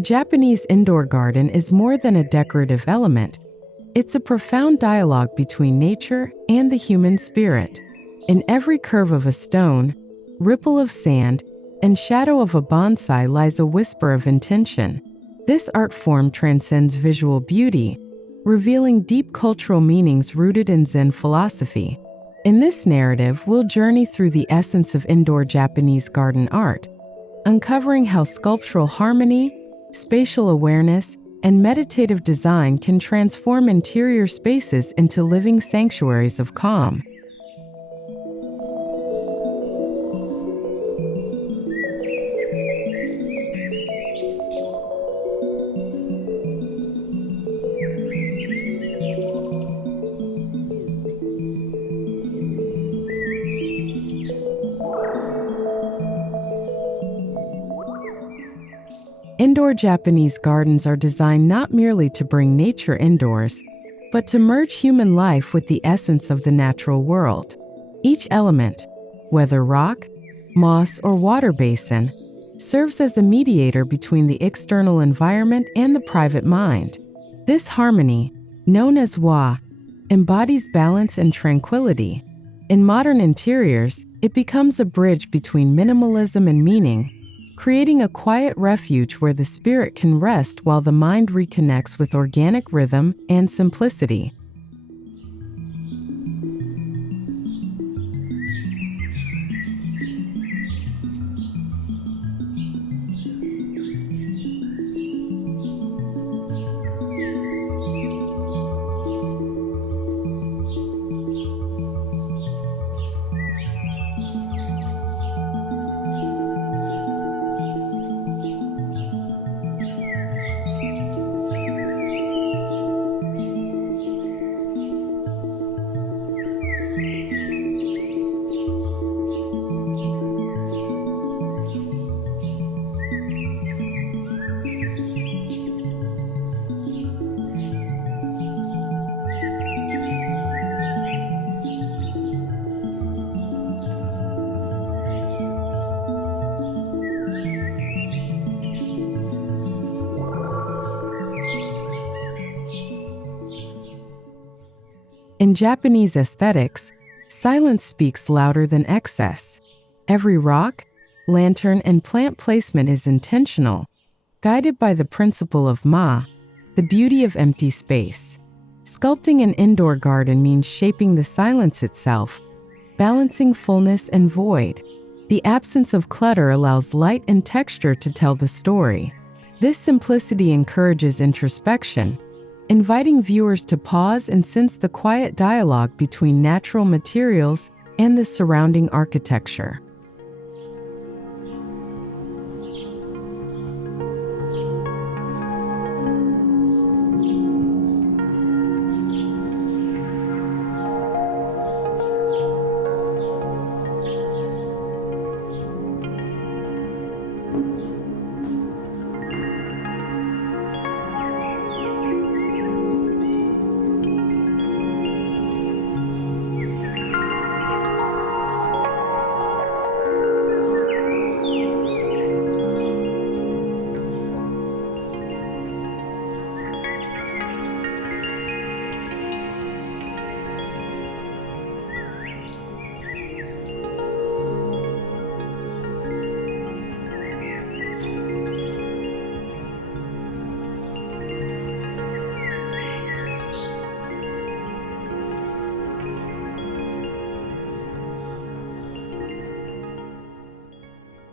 The Japanese indoor garden is more than a decorative element. It's a profound dialogue between nature and the human spirit. In every curve of a stone, ripple of sand, and shadow of a bonsai lies a whisper of intention. This art form transcends visual beauty, revealing deep cultural meanings rooted in Zen philosophy. In this narrative, we'll journey through the essence of indoor Japanese garden art, uncovering how sculptural harmony, spatial awareness, and meditative design can transform interior spaces into living sanctuaries of calm. Indoor Japanese gardens are designed not merely to bring nature indoors, but to merge human life with the essence of the natural world. Each element, whether rock, moss, or water basin, serves as a mediator between the external environment and the private mind. This harmony, known as Wa, embodies balance and tranquility. In modern interiors, it becomes a bridge between minimalism and meaning, creating a quiet refuge where the spirit can rest while the mind reconnects with organic rhythm and simplicity. In Japanese aesthetics, silence speaks louder than excess. Every rock, lantern, and plant placement is intentional, guided by the principle of Ma, the beauty of empty space. Sculpting an indoor garden means shaping the silence itself, balancing fullness and void. The absence of clutter allows light and texture to tell the story. This simplicity encourages introspection, inviting viewers to pause and sense the quiet dialogue between natural materials and the surrounding architecture.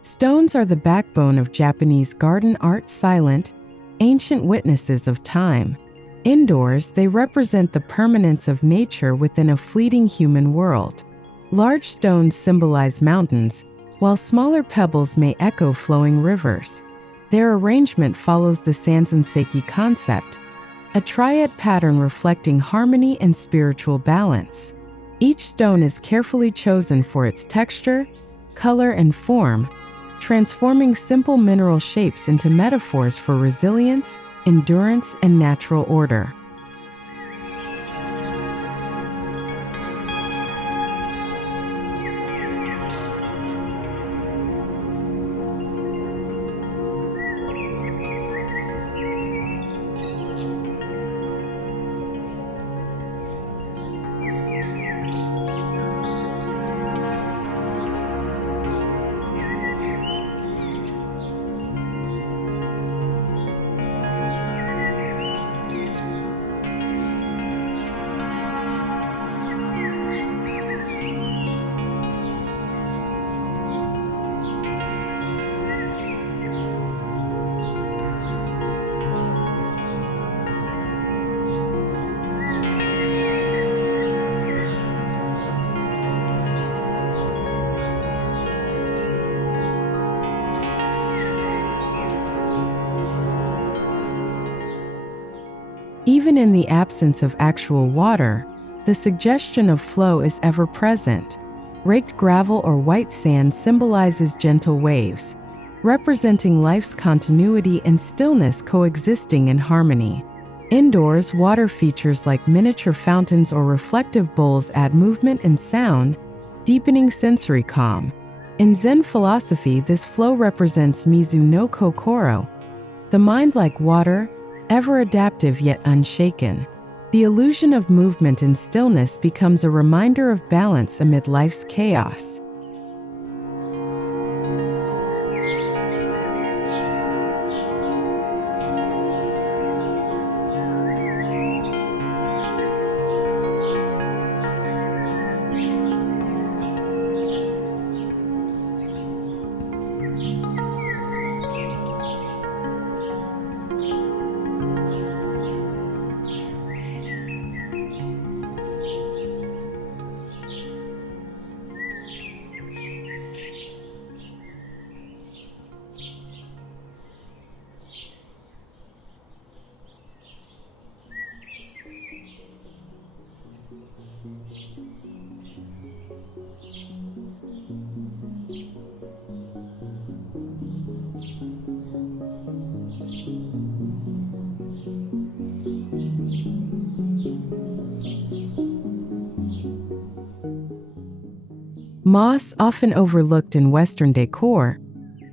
Stones are the backbone of Japanese garden art, silent, ancient witnesses of time. Indoors, they represent the permanence of nature within a fleeting human world. Large stones symbolize mountains, while smaller pebbles may echo flowing rivers. Their arrangement follows the Sanzenseki concept, a triad pattern reflecting harmony and spiritual balance. Each stone is carefully chosen for its texture, color, and form, transforming simple mineral shapes into metaphors for resilience, endurance, and natural order. Even in the absence of actual water, the suggestion of flow is ever present. Raked gravel or white sand symbolizes gentle waves, representing life's continuity and stillness coexisting in harmony. Indoors, water features like miniature fountains or reflective bowls add movement and sound, deepening sensory calm. In Zen philosophy, this flow represents Mizu no Kokoro, the mind like water, ever adaptive yet unshaken. The illusion of movement and stillness becomes a reminder of balance amid life's chaos. Moss, often overlooked in Western decor,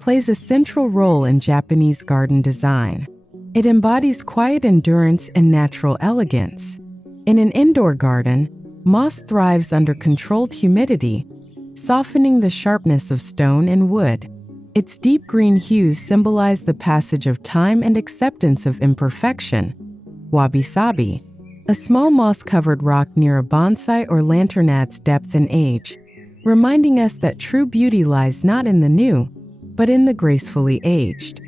plays a central role in Japanese garden design. It embodies quiet endurance and natural elegance. In an indoor garden, moss thrives under controlled humidity, softening the sharpness of stone and wood. Its deep green hues symbolize the passage of time and acceptance of imperfection. Wabi-sabi, a small moss-covered rock near a bonsai or lantern, adds depth and age, reminding us that true beauty lies not in the new, but in the gracefully aged.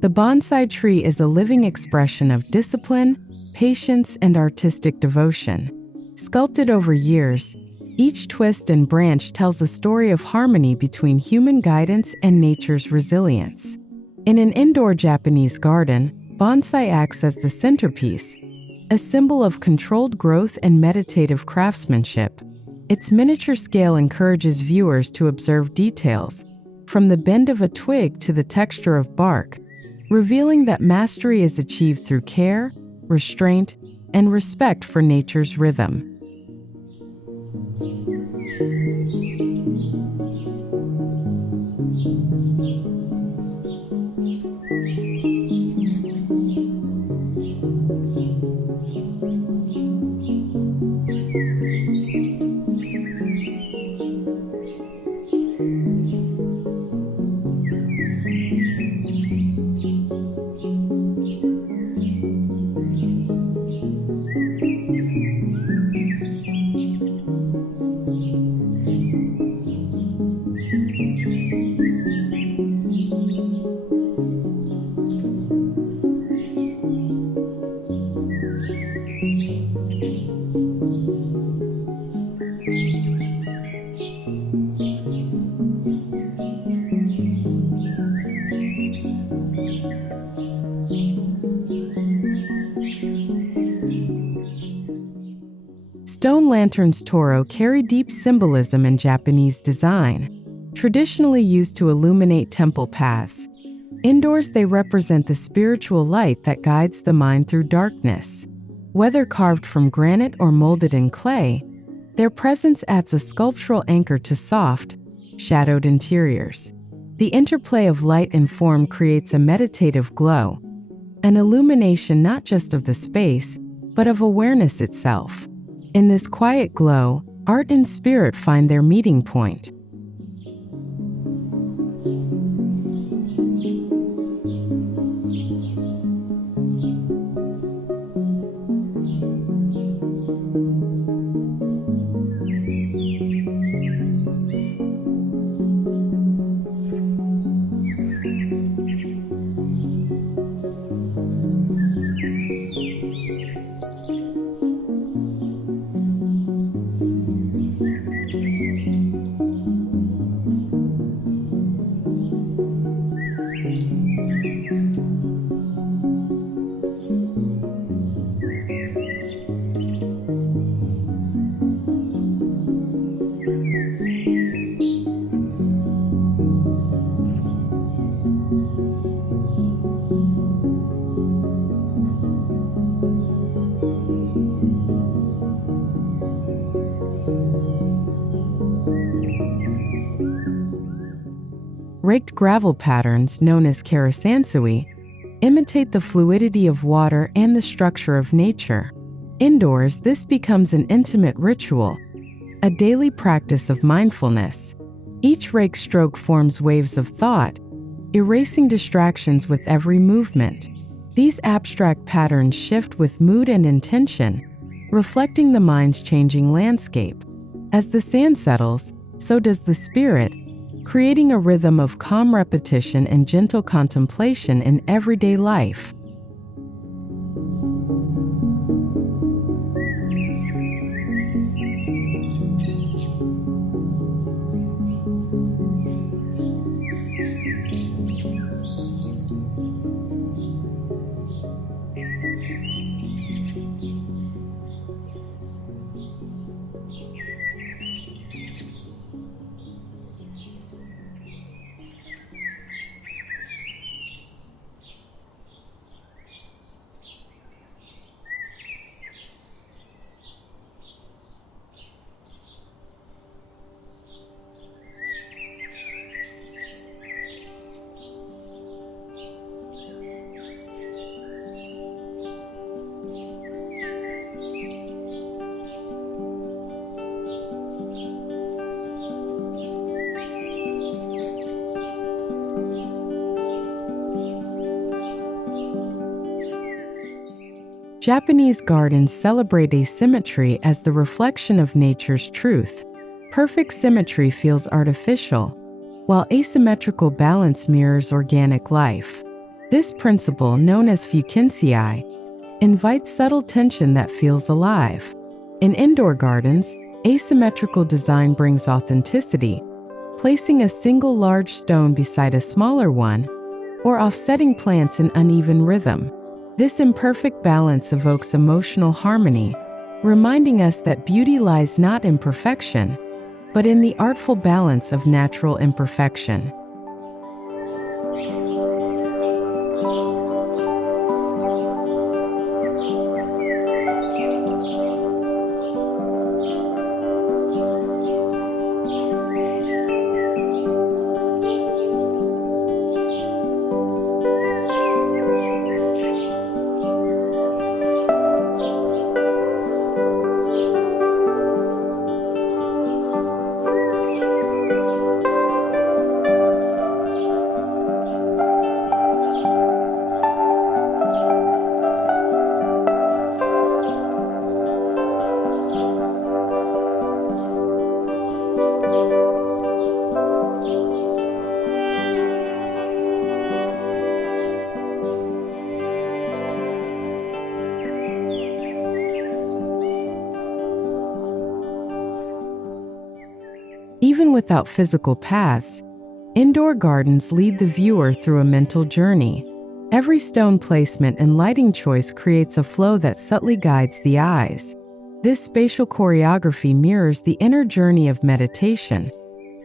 The bonsai tree is a living expression of discipline, patience, and artistic devotion. Sculpted over years, each twist and branch tells a story of harmony between human guidance and nature's resilience. In an indoor Japanese garden, bonsai acts as the centerpiece, a symbol of controlled growth and meditative craftsmanship. Its miniature scale encourages viewers to observe details, from the bend of a twig to the texture of bark, revealing that mastery is achieved through care, restraint, and respect for nature's rhythm. Stone lanterns Toro carry deep symbolism in Japanese design, traditionally used to illuminate temple paths. Indoors, they represent the spiritual light that guides the mind through darkness. Whether carved from granite or molded in clay, their presence adds a sculptural anchor to soft, shadowed interiors. The interplay of light and form creates a meditative glow, an illumination not just of the space, but of awareness itself. In this quiet glow, art and spirit find their meeting point. Raked gravel patterns, known as karasansui, imitate the fluidity of water and the structure of nature. Indoors, this becomes an intimate ritual, a daily practice of mindfulness. Each rake stroke forms waves of thought, erasing distractions with every movement. These abstract patterns shift with mood and intention, reflecting the mind's changing landscape. As the sand settles, so does the spirit, creating a rhythm of calm repetition and gentle contemplation in everyday life. Japanese gardens celebrate asymmetry as the reflection of nature's truth. Perfect symmetry feels artificial, while asymmetrical balance mirrors organic life. This principle, known as Fukinsei, invites subtle tension that feels alive. In indoor gardens, asymmetrical design brings authenticity, placing a single large stone beside a smaller one, or offsetting plants in uneven rhythm. This imperfect balance evokes emotional harmony, reminding us that beauty lies not in perfection, but in the artful balance of natural imperfection. Even without physical paths, indoor gardens lead the viewer through a mental journey. Every stone placement and lighting choice creates a flow that subtly guides the eyes. This spatial choreography mirrors the inner journey of meditation,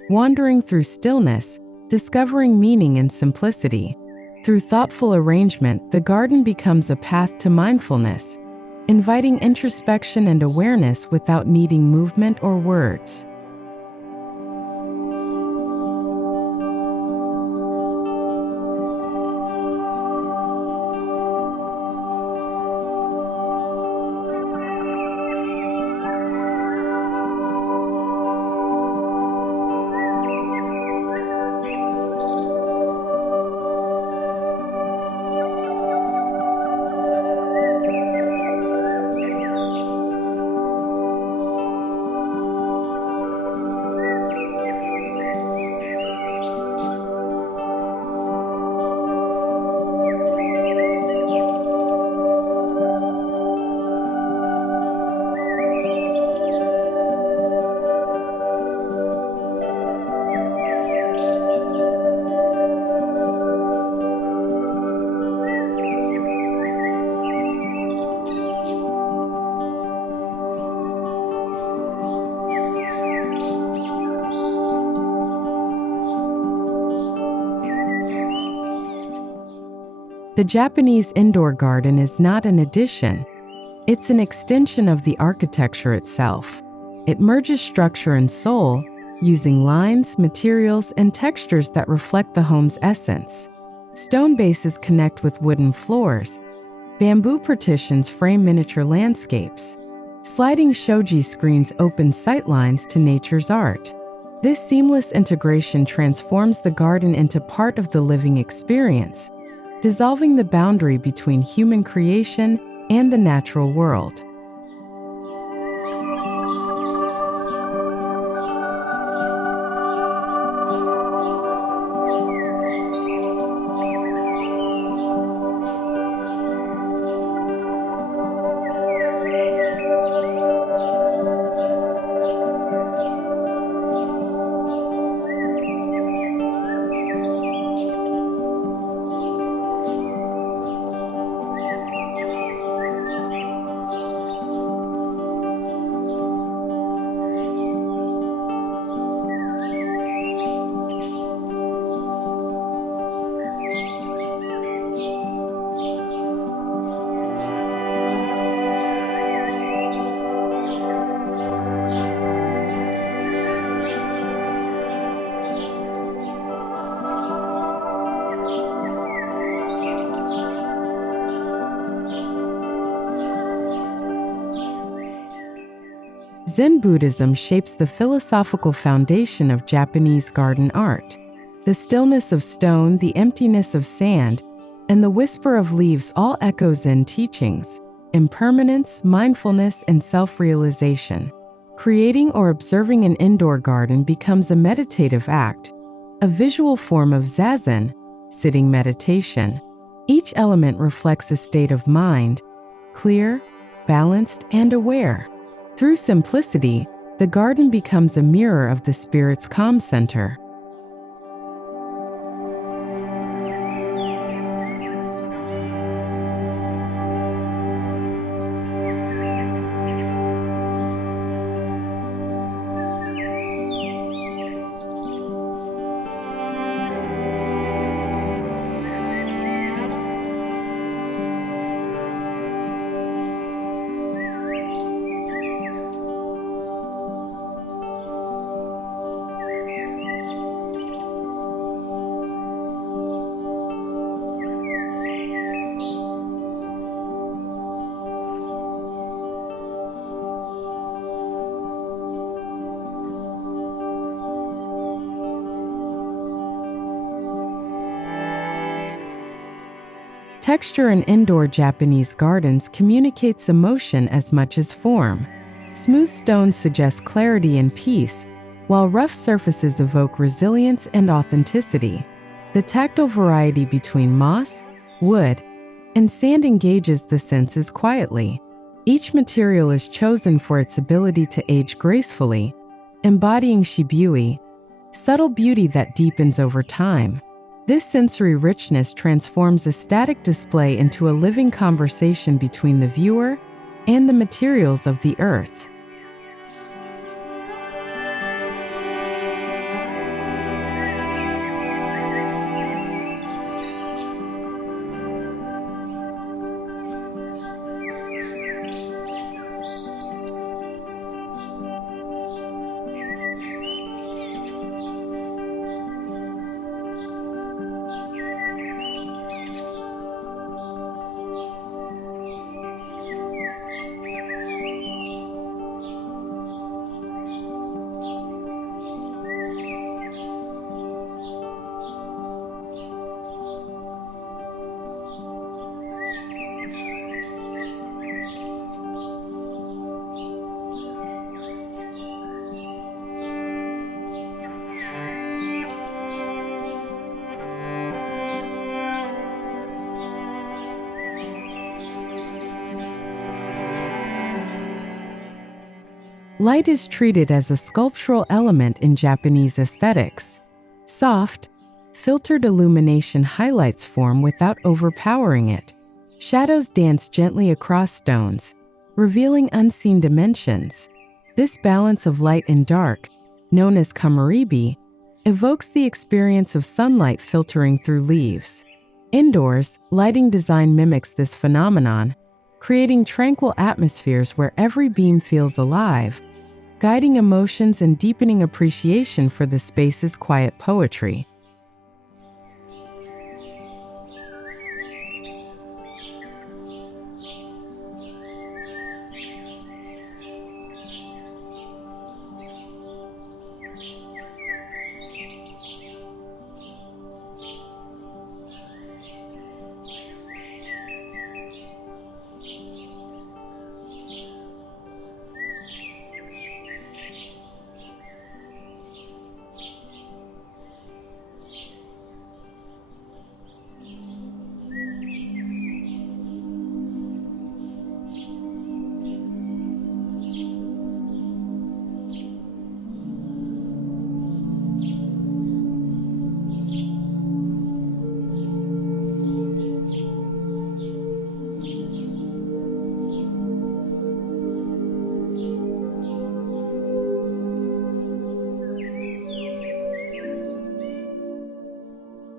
wandering through stillness, discovering meaning in simplicity. Through thoughtful arrangement, the garden becomes a path to mindfulness, inviting introspection and awareness without needing movement or words. The Japanese indoor garden is not an addition, it's an extension of the architecture itself. It merges structure and soul, using lines, materials, and textures that reflect the home's essence. Stone bases connect with wooden floors. Bamboo partitions frame miniature landscapes. Sliding shoji screens open sightlines to nature's art. This seamless integration transforms the garden into part of the living experience, dissolving the boundary between human creation and the natural world. Zen Buddhism shapes the philosophical foundation of Japanese garden art. The stillness of stone, the emptiness of sand, and the whisper of leaves all echo Zen teachings, impermanence, mindfulness, and self-realization. Creating or observing an indoor garden becomes a meditative act, a visual form of zazen, sitting meditation. Each element reflects a state of mind, clear, balanced, and aware. Through simplicity, the garden becomes a mirror of the spirit's calm center. Texture in indoor Japanese gardens communicates emotion as much as form. Smooth stones suggest clarity and peace, while rough surfaces evoke resilience and authenticity. The tactile variety between moss, wood, and sand engages the senses quietly. Each material is chosen for its ability to age gracefully, embodying shibui, subtle beauty that deepens over time. This sensory richness transforms a static display into a living conversation between the viewer and the materials of the earth. Light is treated as a sculptural element in Japanese aesthetics. Soft, filtered illumination highlights form without overpowering it. Shadows dance gently across stones, revealing unseen dimensions. This balance of light and dark, known as kamaribi, evokes the experience of sunlight filtering through leaves. Indoors, lighting design mimics this phenomenon, creating tranquil atmospheres where every beam feels alive, guiding emotions and deepening appreciation for the space's quiet poetry.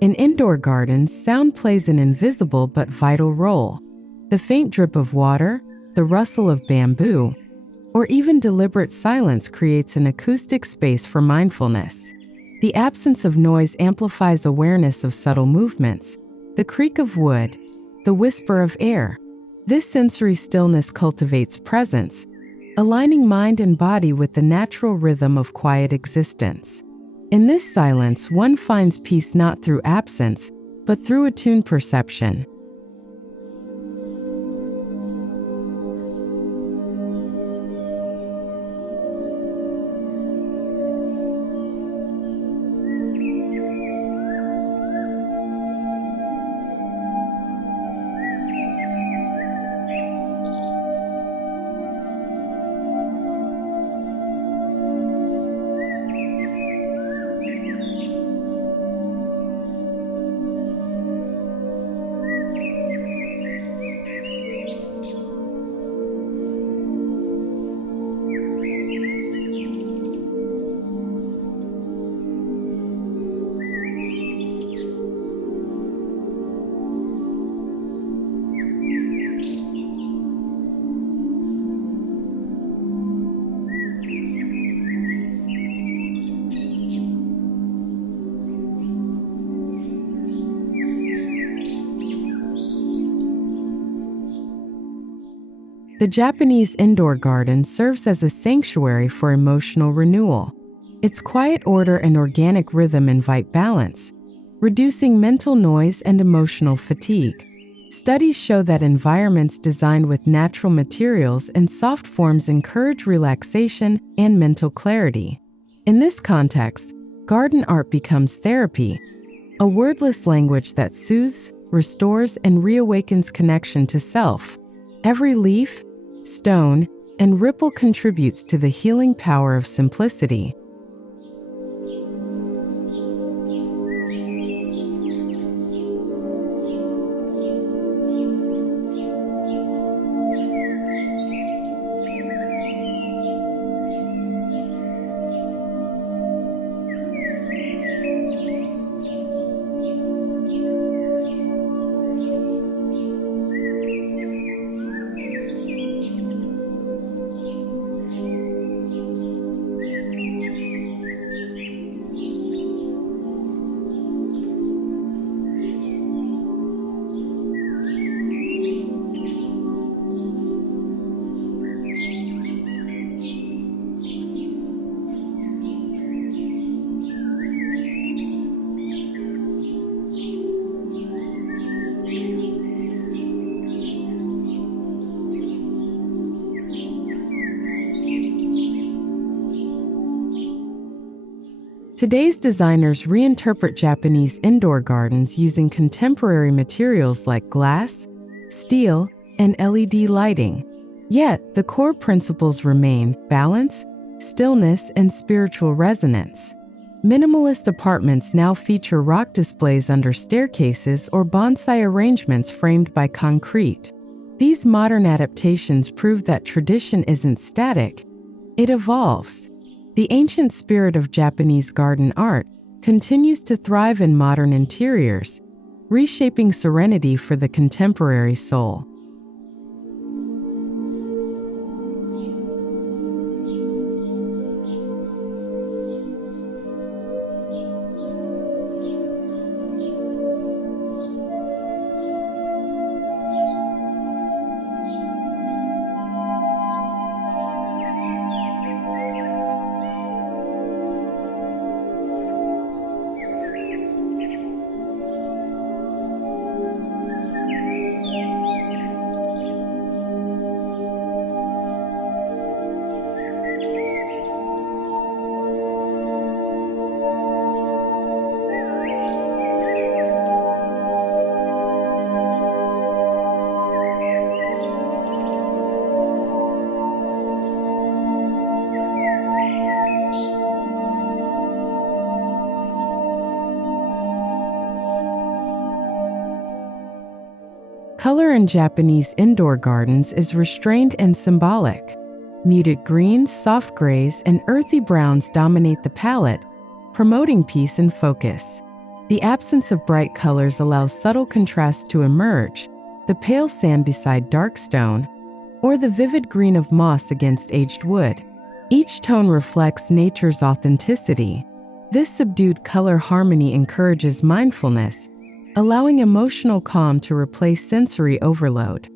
In indoor gardens, sound plays an invisible but vital role. The faint drip of water, the rustle of bamboo, or even deliberate silence creates an acoustic space for mindfulness. The absence of noise amplifies awareness of subtle movements, the creak of wood, the whisper of air. This sensory stillness cultivates presence, aligning mind and body with the natural rhythm of quiet existence. In this silence, one finds peace not through absence, but through attuned perception. The Japanese indoor garden serves as a sanctuary for emotional renewal. Its quiet order and organic rhythm invite balance, reducing mental noise and emotional fatigue. Studies show that environments designed with natural materials and soft forms encourage relaxation and mental clarity. In this context, garden art becomes therapy, a wordless language that soothes, restores, and reawakens connection to self. Every leaf, stone, and ripple contributes to the healing power of simplicity. Today's designers reinterpret Japanese indoor gardens using contemporary materials like glass, steel, and LED lighting. Yet, the core principles remain: balance, stillness, and spiritual resonance. Minimalist apartments now feature rock displays under staircases or bonsai arrangements framed by concrete. These modern adaptations prove that tradition isn't static, it evolves. The ancient spirit of Japanese garden art continues to thrive in modern interiors, reshaping serenity for the contemporary soul. Color in Japanese indoor gardens is restrained and symbolic. Muted greens, soft grays, and earthy browns dominate the palette, promoting peace and focus. The absence of bright colors allows subtle contrasts to emerge, the pale sand beside dark stone, or the vivid green of moss against aged wood. Each tone reflects nature's authenticity. This subdued color harmony encourages mindfulness, allowing emotional calm to replace sensory overload.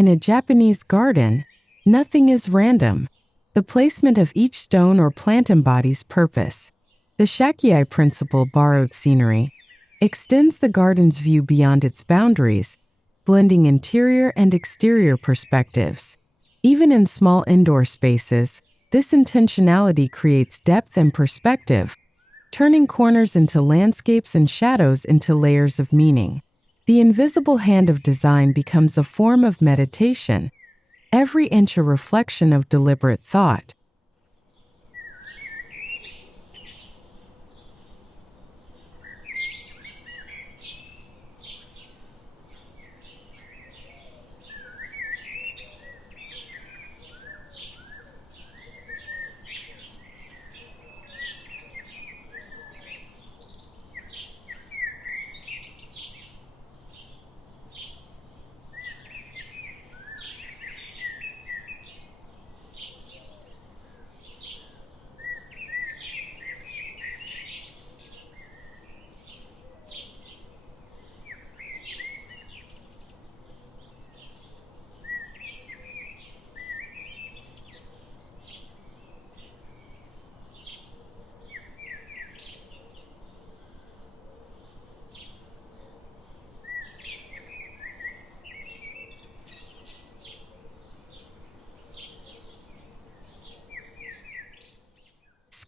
In a Japanese garden, nothing is random. The placement of each stone or plant embodies purpose. The shakiai principle, borrowed scenery, extends the garden's view beyond its boundaries, blending interior and exterior perspectives. Even in small indoor spaces, this intentionality creates depth and perspective, turning corners into landscapes and shadows into layers of meaning. The invisible hand of design becomes a form of meditation, every inch a reflection of deliberate thought.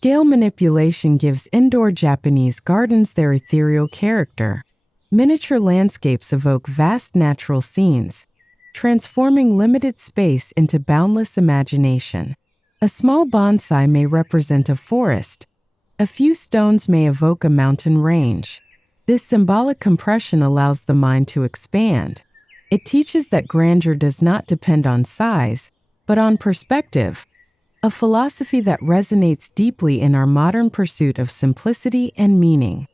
Scale manipulation gives indoor Japanese gardens their ethereal character. Miniature landscapes evoke vast natural scenes, transforming limited space into boundless imagination. A small bonsai may represent a forest. A few stones may evoke a mountain range. This symbolic compression allows the mind to expand, It teaches that grandeur does not depend on size, but on perspective, a philosophy that resonates deeply in our modern pursuit of simplicity and meaning.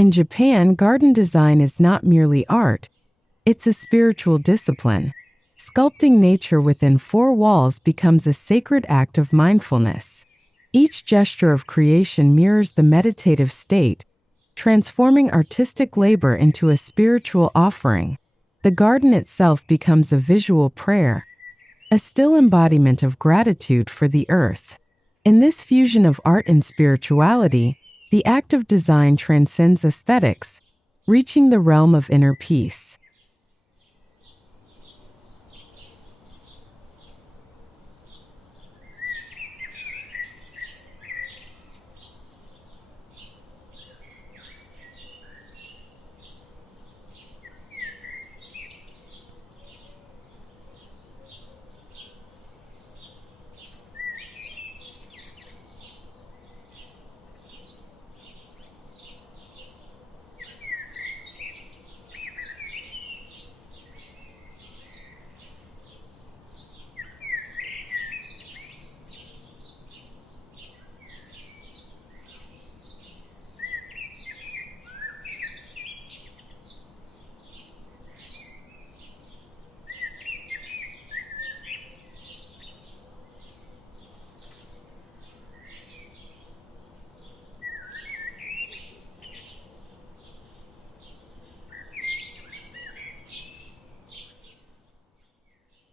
In Japan, garden design is not merely art, it's a spiritual discipline. Sculpting nature within four walls becomes a sacred act of mindfulness. Each gesture of creation mirrors the meditative state, transforming artistic labor into a spiritual offering. The garden itself becomes a visual prayer, a still embodiment of gratitude for the earth. In this fusion of art and spirituality, the act of design transcends aesthetics, reaching the realm of inner peace.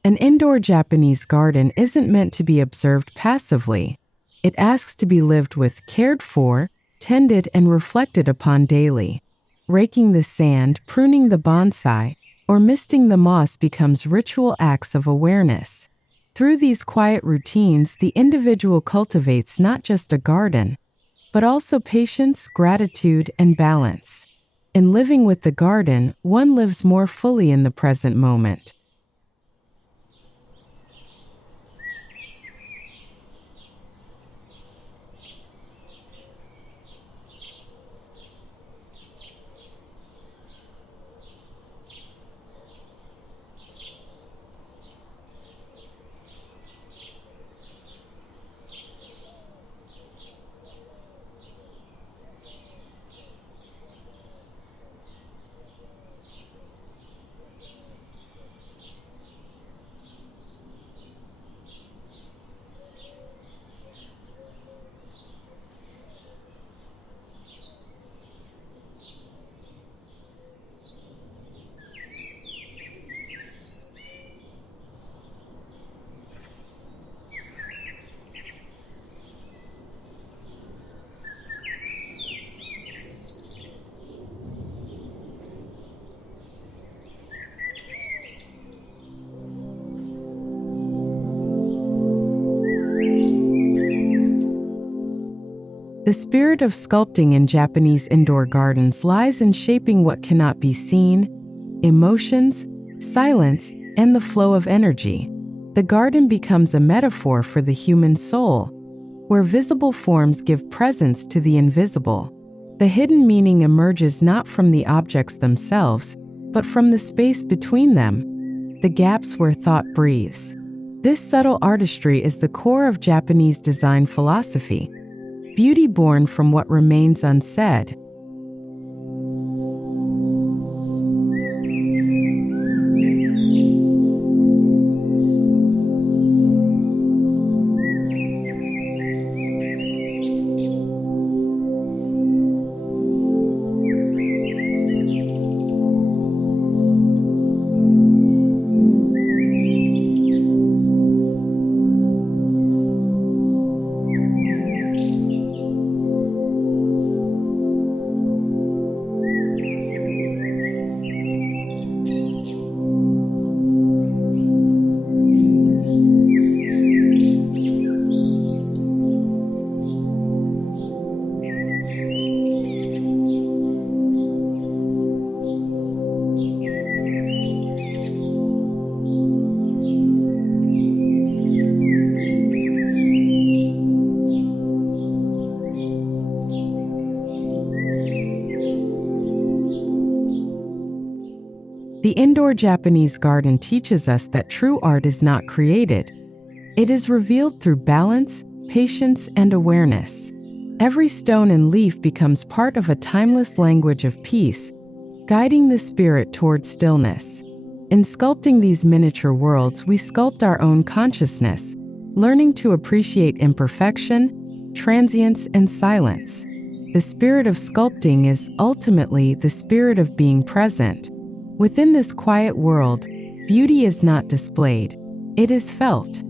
An indoor Japanese garden isn't meant to be observed passively. It asks to be lived with, cared for, tended, and reflected upon daily. Raking the sand, pruning the bonsai, or misting the moss becomes ritual acts of awareness. Through these quiet routines, the individual cultivates not just a garden, but also patience, gratitude, and balance. In living with the garden, one lives more fully in the present moment. The spirit of sculpting in Japanese indoor gardens lies in shaping what cannot be seen, emotions, silence, and the flow of energy. The garden becomes a metaphor for the human soul, where visible forms give presence to the invisible. The hidden meaning emerges not from the objects themselves, but from the space between them, the gaps where thought breathes. This subtle artistry is the core of Japanese design philosophy, beauty born from what remains unsaid. The indoor Japanese garden teaches us that true art is not created. It is revealed through balance, patience, and awareness. Every stone and leaf becomes part of a timeless language of peace, guiding the spirit towards stillness. In sculpting these miniature worlds, we sculpt our own consciousness, learning to appreciate imperfection, transience, and silence. The spirit of sculpting is ultimately the spirit of being present. Within this quiet world, beauty is not displayed, it is felt.